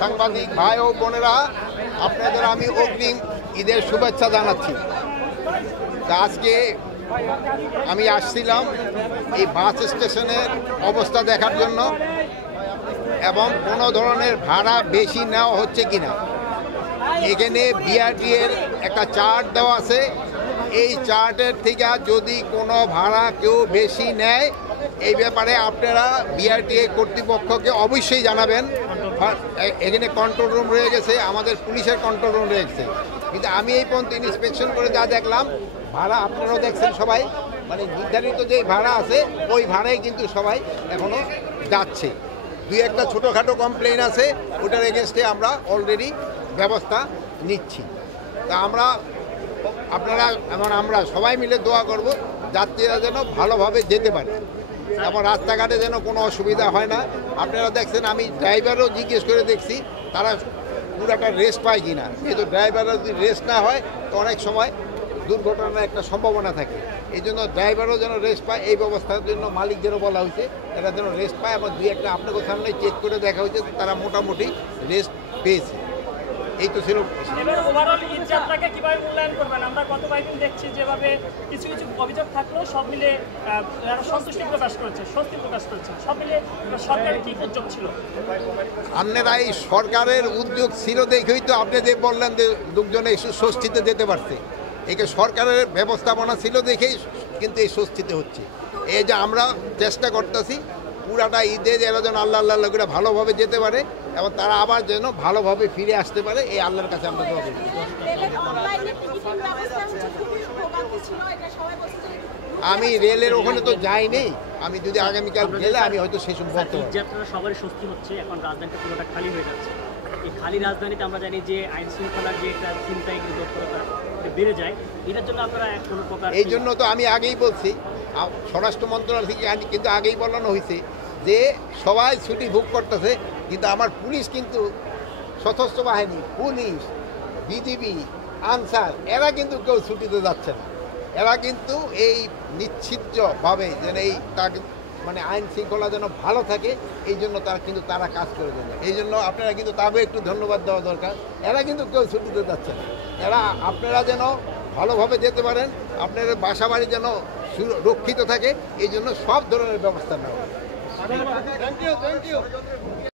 সাংবাদিক ভাই ও বোনেরা, আপনাদের আমি অগ্রিম ঈদের শুভেচ্ছা জানাচ্ছি। তা আজকে আমি আসছিলাম এই বাস স্টেশনের অবস্থা দেখার জন্য এবং কোনো ধরনের ভাড়া বেশি নেওয়া হচ্ছে কিনা। এখানে বিআরটি এর একটা চার্ট দেওয়া আছে, এই চার্টের থেকে যদি কোনো ভাড়া কেউ বেশি নেয় এই ব্যাপারে আপনারা বিআরটিএ কর্তৃপক্ষকে অবশ্যই জানাবেন। এখানে কন্ট্রোল রুম রয়ে গেছে, আমাদের পুলিশের কন্ট্রোল রুম রয়েছে, কিন্তু আমি এই পর্যন্ত ইন্সপেকশন করে যা দেখলাম ভাড়া আপনারাও দেখছেন সবাই, মানে নির্ধারিত যে ভাড়া আছে ওই ভাড়াই কিন্তু সবাই এখনও যাচ্ছে। দুই একটা ছোটোখাটো কমপ্লেন আছে, ওটার এগেনস্টে আমরা অলরেডি ব্যবস্থা নিচ্ছি। তা আমরা সবাই মিলে দোয়া করব যাত্রীরা যেন ভালোভাবে যেতে পারে এবং রাস্তাঘাটে যেন কোনো অসুবিধা হয় না। আপনারা দেখছেন আমি ড্রাইভারও জিজ্ঞেস করে দেখছি তারা পুরাটা রেস্ট পায় কি না। যেহেতু ড্রাইভাররা যদি রেস্ট না হয় তো অনেক সময় দুর্ঘটনার একটা সম্ভাবনা থাকে, এই জন্য ড্রাইভারও যেন রেস্ট পায় এই ব্যবস্থার জন্য মালিকদেরও বলা হয়েছে এরা যেন রেস্ট পায়। এবং দুই একটা আপনাদের সামনে চেক করে দেখা হয়েছে তারা মোটামুটি রেস্ট পেয়েছে। এই তো ছিল। এবার ওভারঅল ঈদ যাত্রাকে কিভাবে মূল্যায়ন করবেন? আমরা গত কয়েকদিন দেখছি যেভাবে কিছু কিছু অভিযোগ থাকলেও সব মিলে সন্তুষ্টি প্রকাশ করেছে, স্বস্তি প্রকাশ করেছে, সব মিলে সরকারের কি উদ্যোগ ছিল? আপনারা এই সরকারের উদ্যোগ ছিল দেখেই তো আপনি যে বললেন যে লোকজনে স্বস্তিতে যেতে পারছে। একে সরকারের ব্যবস্থাপনা ছিল দেখেই কিন্তু এই স্বস্তিতে হচ্ছে। এই যে আমরা চেষ্টা করতেছি পুরাটা ঈদে এরা যেন আল্লাহ করে ভালোভাবে যেতে পারে এবং তারা আবার যেন ভালোভাবে ফিরে আসতে পারে, এই আল্লাহর কাছে আমরা দোয়া করি। আমি রেলের ওখানে তো যাইনি, আমি যদি আগামীকাল গেলে আমি হয়তো সেই সম্পর্ক। যাত্রা সবারই স্বস্তি হচ্ছে, এখন রাজধানীটা পুরোটা খালি হয়ে যাচ্ছে। এই খালি রাজধানীতে আমরা জানি যে আইন শৃঙ্খলার যে একটা চিন্তায় তৎপরতা বেড়ে যায়, এটার জন্য আপনারা কোনো প্রকার এই জন্য তো আমি আগেই বলছি, স্বরাষ্ট্র মন্ত্রণালয় থেকে কিন্তু আগেই বলানো হয়েছে যে সবাই ছুটি ভোগ করতেছে, কিন্তু আমার পুলিশ কিন্তু সশস্ত্র বাহিনী, পুলিশ, বিজিবি, আনসার এরা কিন্তু কেউ ছুটিতে যাচ্ছে না। এরা কিন্তু এই নিশ্চিতভাবে যেন এই মানে আইন শৃঙ্খলা যেন ভালো থাকে এই জন্য তারা কাজ করে দেন। এই জন্য আপনারা কিন্তু তাকেও একটু ধন্যবাদ দেওয়া দরকার। এরা কিন্তু কেউ ছুটিতে যাচ্ছে না, এরা আপনারা যেন ভালোভাবে যেতে পারেন, আপনাদের বাসা বাড়ি যেন রক্ষিত থাকে এই জন্য সব ধরনের ব্যবস্থা নেওয়া।